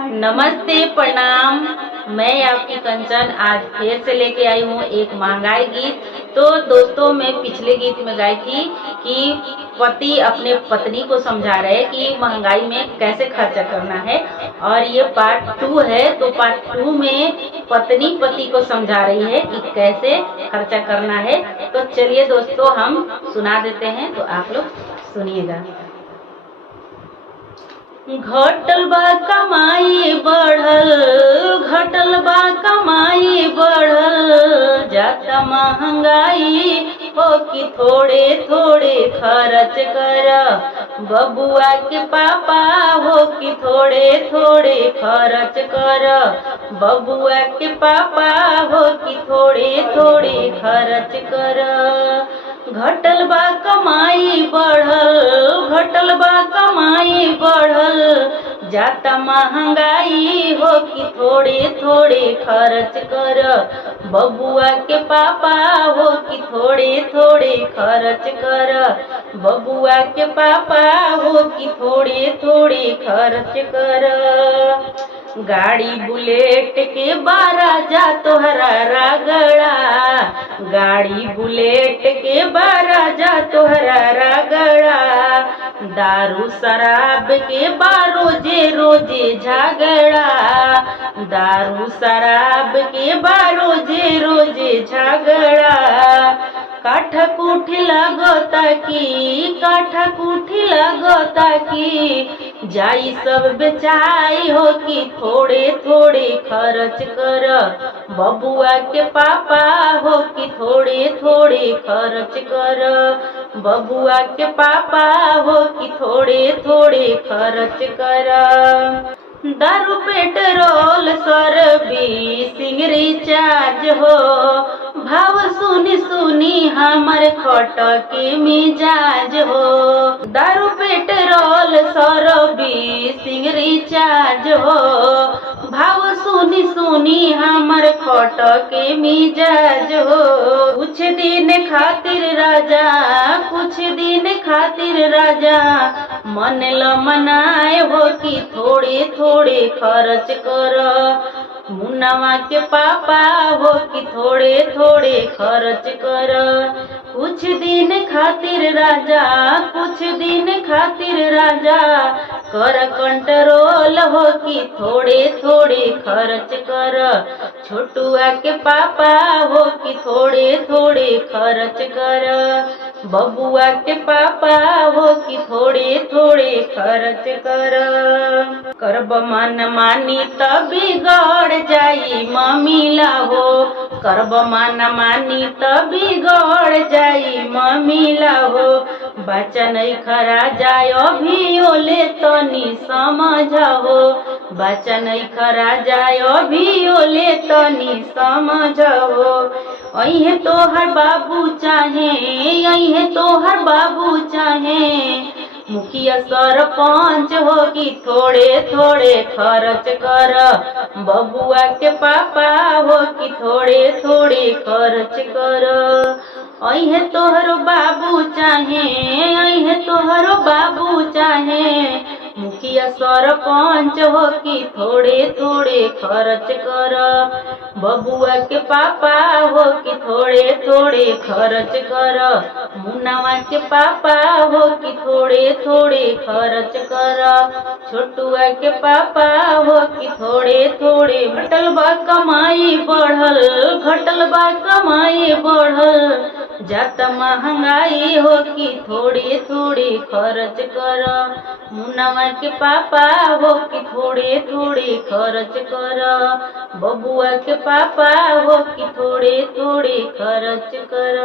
नमस्ते, प्रणाम। मैं आपकी कंचन आज फिर से लेके आई हूँ एक महंगाई गीत। तो दोस्तों, मैं पिछले गीत में गाई थी कि पति अपने पत्नी को समझा रहे कि महंगाई में कैसे खर्चा करना है, और ये पार्ट 2 है। तो पार्ट 2 में पत्नी पति को समझा रही है कि कैसे खर्चा करना है। तो चलिए दोस्तों, हम सुना देते हैं, तो आप लोग सुनिएगा। घटल बा कमाई बढ़ल, घटल बा कमाई बढ़ल, जाता महंगाई हो कि थोड़े थोड़े खर्च कर। बबुआ के पापा हो कि थोड़े थोड़े खर्च कर। बबुआ के पापा हो कि थोड़े थोड़े खर्च कर। घटल बा कमाई बढ़ल, घटल बा कमाई बढ़ल, जाता महंगाई हो कि थोड़े थोड़े खर्च कर। बबुआ के पापा हो कि थोड़े थोड़े खर्च कर। बबुआ के पापा हो कि थोड़े थोड़े खर्च कर। गाड़ी बुलेट के बारा जा तोहरा रागड़ा, गाड़ी बुलेट के बारा जा तोहरा रागड़ा, दारू शराब के रोजे रोजे झगड़ा, दारू शराब के रोजे रोजे झगड़ा। काठा कुठी लगता की, काठा कुठी लगता की, जाई सब बेचाई हो कि थोड़े थोड़े खर्च कर। बबुआ के पापा हो कि थोड़े थोड़े खर्च कर। बबुआ के पापा हो कि थोड़े थोड़े खर्च कर। दारू पेट्रोल सर्विसिंग रिचार्ज हो, भाव सुनी सुनी हमर खटके मिजाज हो। दारू पेट्रोल सर्विसिंग रिचार्ज हो, भाव सुनी सुनी हमर खटके मिजाज हो। कुछ दिन खातिर राजा, कुछ दिन खातिर राजा, मन ल मनाए हो कि थोड़े थोड़े खर्च कर। मुन्नावा के पापा हो कि थोड़े थोड़े खर्च कर। कुछ दिन खातिर राजा, कुछ दिन खातिर राजा, कर कंट्रोल हो कि थोड़े थोड़े खर्च कर। छोटुआ के पापा हो कि थोड़े थोड़े खर्च कर। बबुआ के पापा हो कि थोड़े थोड़े खर्च कर। करब मन मानी तब बिगड़ जाई मम्मीला हो, करब मन मानी तब बिगड़ जाई मम्मीला हो। बच्चा नहीं खरा जाय अभी ओले तनी समझ हो, बच्चा नहीं खरा जाय अभी ओले तनी समझ हो। अहे तोहर बाबू चाहे, अहे तोहर बाबू चाहे, मुखिया सरपंच हो कि थोड़े थोड़े खर्च कर। बबुआ के पापा हो कि थोड़े थोड़े खर्च कर। अहे तोहरो बाबू चाहे, अहे तोहरो बाबू चाहे, मुखिया सरपंच हो कि थोड़े थोड़े खर्च कर। बबुआ के पापा हो कि थोड़े थोड़े खर्च कर। मुन्नावा के पापा हो कि थोड़े थोड़े खर्च कर। छोटुआ के पापा हो कि थोड़े थोड़े। घटल बा कमाई बढ़ल, घटल बा कमाई बढ़ल, जाता महंगाई हो कि थोड़े थोड़े खर्च कर। मुन्नावा के पापा हो कि थोड़े थोड़े खर्च कर। बबुआ के पापा हो कि थोड़े थोड़े खर्च कर।